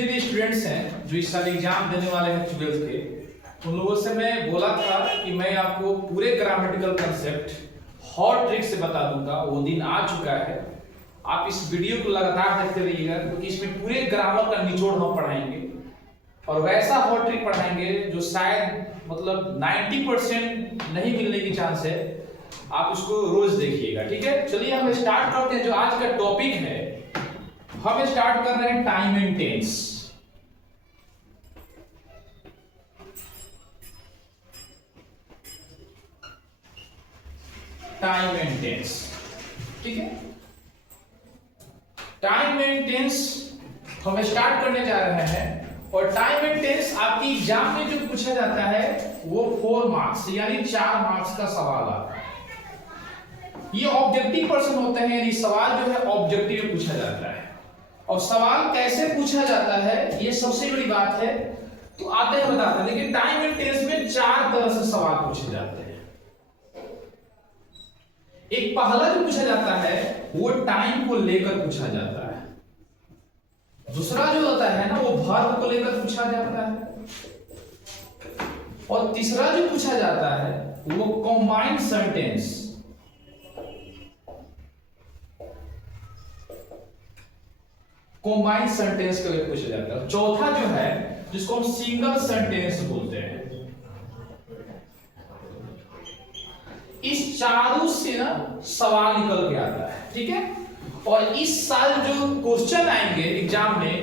जितने भी स्टूडेंट्स हैं जो इस साल एग्जाम देने वाले हैं 12th के, उन लोगों से मैं बोला था कि मैं आपको पूरे ग्रामेटिकल कंसेप्ट हॉट ट्रिक से बता दूंगा। वो दिन आ चुका है। आप इस वीडियो को लगातार देखते रहिएगा क्योंकि इसमें पूरे ग्रामर का निचोड़ हम पढ़ाएंगे और वैसा हॉट ट्रिक पढ़ाएंगे जो शायद मतलब 90% नहीं मिलने की चांस है। आप इसको रोज देखिएगा, ठीक है। चलिए हम स्टार्ट करते हैं। जो आज का टॉपिक है, हम स्टार्ट कर रहे हैं time and tense. Time and tense, ठीक है। टाइम एंड टेंस हम स्टार्ट करने जा रहे हैं और टाइम एंड टेंस आपकी एग्जाम में जो पूछा जाता है वो 4 मार्क्स यानी 4 मार्क्स का सवाल आता है। ये ऑब्जेक्टिव पर्सन होते हैं, यानी सवाल जो है ऑब्जेक्टिव में पूछा जाता है। और सवाल कैसे पूछा जाता है ये सबसे बड़ी बात है, तो आते हैं बताते हैं। लेकिन टाइम एंड टेंस में 4 तरह से सवाल पूछे जाते हैं। एक पहला जो पूछा जाता है वो टाइम को लेकर पूछा जाता है। दूसरा जो होता है ना वो वर्ब को लेकर पूछा जाता है। और तीसरा जो पूछा जाता है वो कंबाइंड सेंटेंस, कंबाइंड सेंटेंस के लिए पूछा जाता है। चौथा जो है जिसको हम सिंगल सेंटेंस बोलते हैं। इस चारों से ना सवाल निकल के आता है, ठीक है। और इस साल जो क्वेश्चन आएंगे एग्जाम में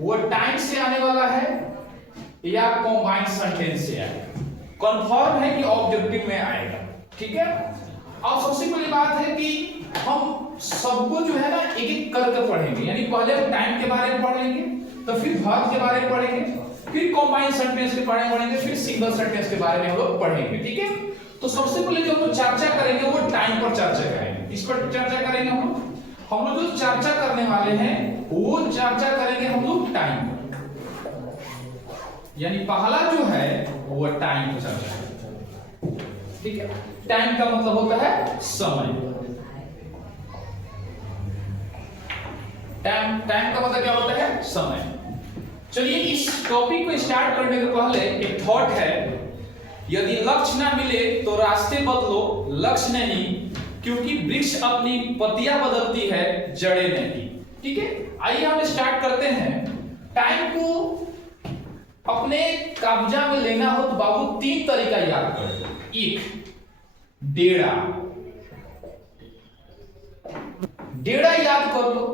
वो टाइम से आने वाला है या कंबाइंड सेंटेंस से आएगा। कंफर्म है कि ऑब्जेक्टिव में आएगा, ठीक है। अब सबसे पहली बात है कि हम सबको जो है ना एक एक करके पढ़ेंगे। यानी पहले हम टाइम के बारे में पढ़ेंगे, तो फिर वर्ब के बारे में पढ़ेंगे, फिर कंबाइंड सेंटेंस के बारे में पढ़ेंगे, फिर सिंगल सेंटेंस के बारे में हम लोग पढ़ेंगे, ठीक है। तो सबसे पहले जो हम चर्चा करेंगे वो टाइम पर चर्चा करेंगे। इस पर चर्चा करेंगे हम लोग जो चर्चा करने वाले हैं वो चर्चा करेंगे हम लोग टाइम पर। यानी पहला जो है वो टाइम पर चर्चा करेंगे, ठीक है। टाइम का मतलब होता है समय। टाइम का मतलब क्या होता है? समय। चलिए इस टॉपिक को स्टार्ट करने के पहले एक थॉट है, यदि लक्ष्य ना मिले तो रास्ते बदलो, लक्ष्य नहीं, क्योंकि वृक्ष अपनी पत्तियां बदलती है, जड़ें नहीं, ठीक है। आइए हम स्टार्ट करते हैं। टाइम को अपने कब्जा में लेना हो तो बाबू 3 तरीका याद कर लो। एक डेढ़ा, डेढ़ा याद कर लो।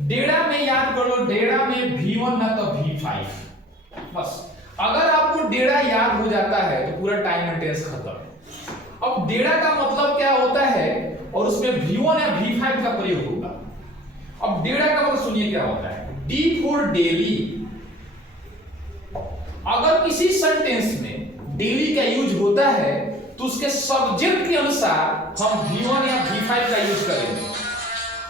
डेढ़ा में याद कर लो, डेढ़ा में V1 ना तो V5। बस अगर आपको डेढ़ा याद हो जाता है तो पूरा टाइम एंड टेंस खत्म। अब डेढ़ा का मतलब क्या होता है और उसमें V1 या V5 का प्रयोग होगा। अब डेढ़ा का मतलब सुनिए क्या होता है। D for daily. अगर किसी सेंटेंस में डेली का यूज होता है तो उसके सब्जेक्ट के अनुसार हम V1 या V5 का यूज करेंगे।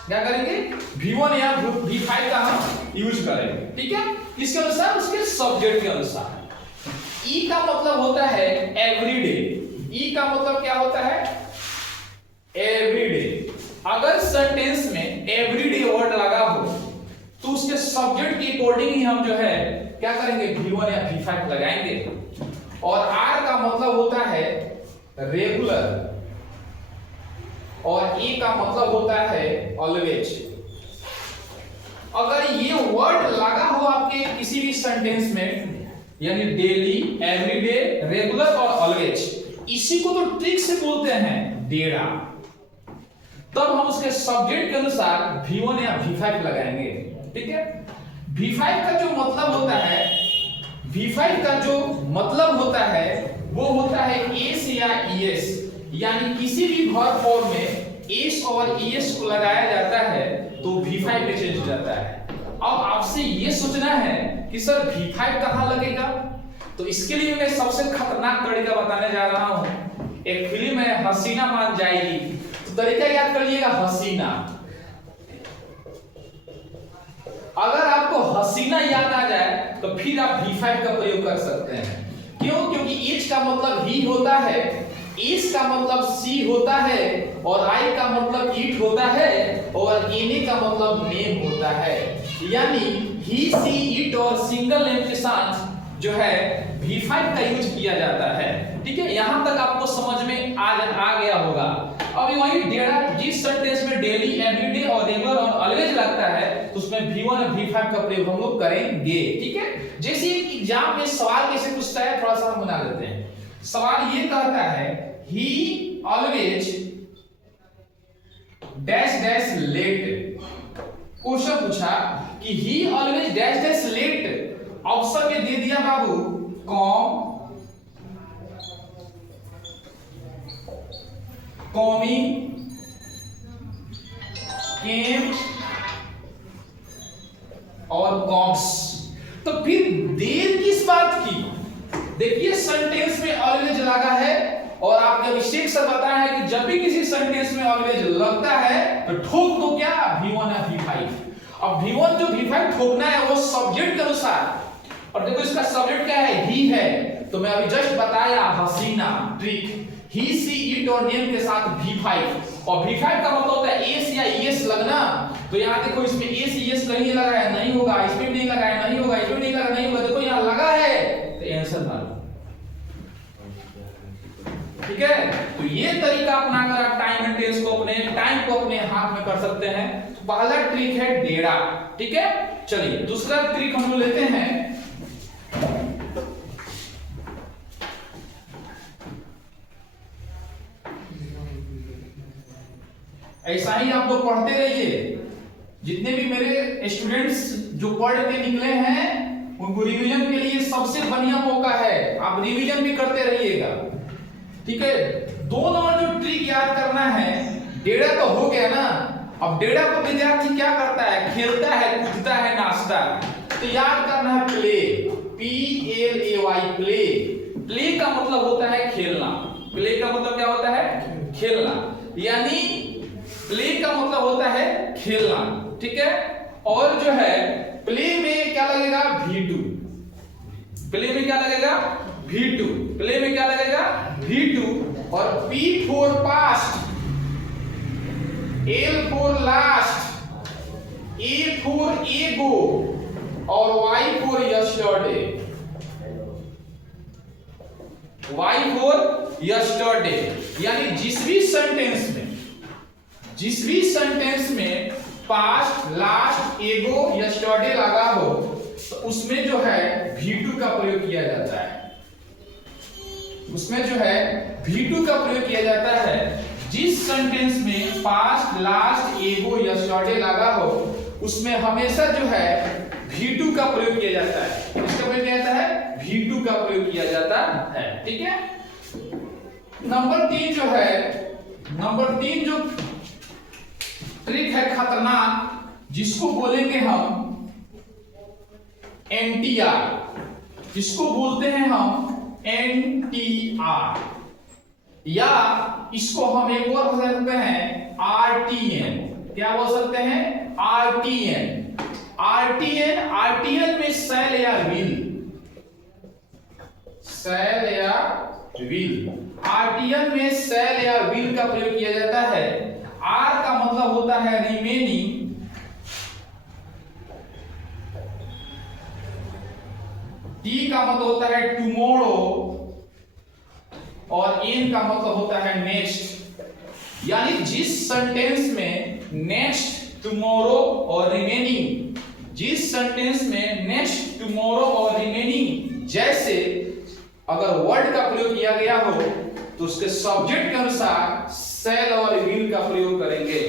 क्या करेंगे? V1 या V5 का हम यूज करेंगे, ठीक है। किसके अनुसार? उसके सब्जेक्ट के अनुसार। E का मतलब होता है एवरीडे। E का मतलब क्या होता है? एवरीडे। अगर सेंटेंस में एवरीडे वर्ड लगा हो तो उसके सब्जेक्ट के अकॉर्डिंग ही हम जो है क्या करेंगे? V1 या V5 लगाएंगे। और R का मतलब होता है रेगुलर और E का मतलब होता है ऑलवेज। अगर ये वर्ड लगा हो आपके किसी भी सेंटेंस में, यानी डेली, एवरीडे, रेगुलर और ऑलवेज, इसी को तो ट्रिक से बोलते हैं डेढ़ा। तब हम उसके सब्जेक्ट के अनुसार V1 या V5 लगाएंगे, ठीक है। V5 का जो मतलब होता है, V5 का जो मतलब होता है वो होता है एस या ईएस। यानी किसी भी वर्ब फॉर्म में एस और ईएस को लगाया जाता है तो V5 में चेंज हो जाता है। अब आपसे ये सोचना है कि सर V5 कहां लगेगा, तो इसके लिए मैं सबसे खतरनाक तरीका बताने जा रहा हूं। एक फिल्म है हसीना मान जाएगी, तो तरीका याद कर लीजिएगा, हसीना। अगर आपको हसीना याद आ जाए तो फिर आप V5 का प्रयोग कर सकते हैं। क्यों? क्योंकि एच का मतलब ही होता है, इस का मतलब सी होता है, और आई का मतलब ईट होता है, और एने का मतलब नेम होता है। यानी ही सी इट और सिंगल नेम के साथ जो है V5 का यूज किया जाता है। ठीक है, यहां तक आपको समझ में आ गया होगा। अब वही डेढ़ा जिस सेंटेंस में डेली, एवरीडे और रेगुलर और ऑलवेज लगता है तो उसमें V1 और V5 का प्रयोग हम लोग करेंगे। ठीक है, जैसे एग्जाम में सवाल कैसे पूछता है थोड़ा सा हम बना लेते हैं। सवाल ये कहता है he always dash dash late. Question पूछा कि he always dash dash late, option में दे दिया बाबू कॉम, कॉमी, केम और कॉम्स। तो फिर देर किस बात की? देखिए सेंटेंस में ऑलवेज लगा है और आपके अभिषेक सर बताया है कि जब भी किसी सेंटेंस में ऑलवेज लगता है तो ठोक दो क्या V1 या V5। अब V1 जो V5 ठोकना है वो सब्जेक्ट के अनुसार, और देखो इसका सब्जेक्ट क्या है, ही है, तो मैं अभी जस्ट बताया हसीना ट्रिक, ही सी इट और नेम के साथ V5, और V5 का मतलब होता है एस या एस लगना। तो यहाँ देखो इसमें एस एस कहीं लगा है नहीं होगा, इसमें भी नहीं लगा है नहीं होगा, इसमें नहीं लगा नहीं होगा, देखो यहाँ लगा है तो आंसर डालो। ठीक है, तो ये तरीका अपनाकर आप टाइम एंड टेंस को अपने टाइम को अपने हाथ में कर सकते हैं। पहला ट्रिक है डेढ़ा। ठीक है, चलिए दूसरा ट्रिक हम लोग लेते हैं। ऐसा ही आप लोग पढ़ते रहिए, जितने भी मेरे स्टूडेंट्स जो पढ़ के निकले हैं उनको रिवीजन के लिए सबसे बढ़िया मौका है, आप रिवीजन भी करते रहिएगा। ठीक है, 2 नंबर जो ट्रिक याद करना है, डेढ़ा तो हो गया ना। अब डेढ़ा को विद्यार्थी क्या करता है, खेलता है, कूदता है, नाचता है, तो याद करना है प्ले, PLAY प्ले। प्ले का मतलब होता है खेलना, प्ले का मतलब क्या होता है, खेलना, यानी प्ले का मतलब होता है खेलना। ठीक है, और जो है प्ले में क्या लगेगा, V2, प्ले में क्या लगेगा, V2, प्ले में क्या लगेगा, V2, और P for past, L for last, A for एगो, और Y for yesterday, Y for yesterday. यानी जिस भी सेंटेंस में पास्ट, लास्ट, एगो, यस्टरडे लगा हो तो उसमें जो है V2 का प्रयोग किया जाता है, उसमें जो है V2 का प्रयोग किया जाता है। जिस सेंटेंस में पास्ट, लास्ट, एगो, यस्टरडे लगा हो उसमें हमेशा जो है V2 का प्रयोग किया जाता है। किसका प्रयोग किया जाता है, V2 का प्रयोग किया जाता है। ठीक है, नंबर 3 जो ट्रिक है खतरनाक, जिसको बोलेंगे हम NTR, जिसको बोलते हैं हम NTR, या इसको हम एक और बोल सकते हैं RTN। क्या बोल सकते हैं, RTN में शैल या विल, RTN में शैल या विल का प्रयोग किया जाता है। R का मतलब होता है रिमेनिंग, T का मतलब होता है टुमारो, और N का मतलब होता है नेक्स्ट। यानी जिस सेंटेंस में नेक्स्ट, टुमारो और रिमेनिंग, जिस सेंटेंस में नेक्स्ट, टुमारो और रिमेनिंग जैसे अगर वर्ड का प्रयोग किया गया हो तो उसके सब्जेक्ट के अनुसार शैल और विल का प्रयोग करेंगे।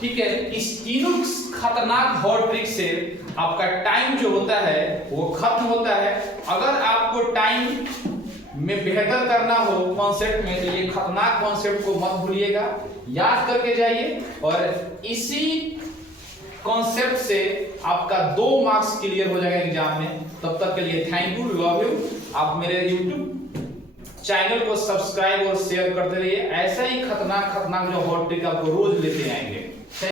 ठीक है, इस तीनों खतरनाक हॉट ट्रिक से आपका टाइम जो होता है वो खत्म होता है। अगर आपको टाइम में बेहतर करना हो कॉन्सेप्ट में, तो ये खतरनाक कॉन्सेप्ट को मत भूलिएगा, याद करके जाइए, और इसी कॉन्सेप्ट से आपका 2 मार्क्स क्लियर हो जाएगा एग्जाम में। तब तक के लिए थैंक यू, लव यू। आप मेरे YouTube चैनल को सब्सक्राइब और शेयर करते रहिए, ऐसा ही खतरनाक जो हॉट ट्रिक आपको रोज लेते आएंगे।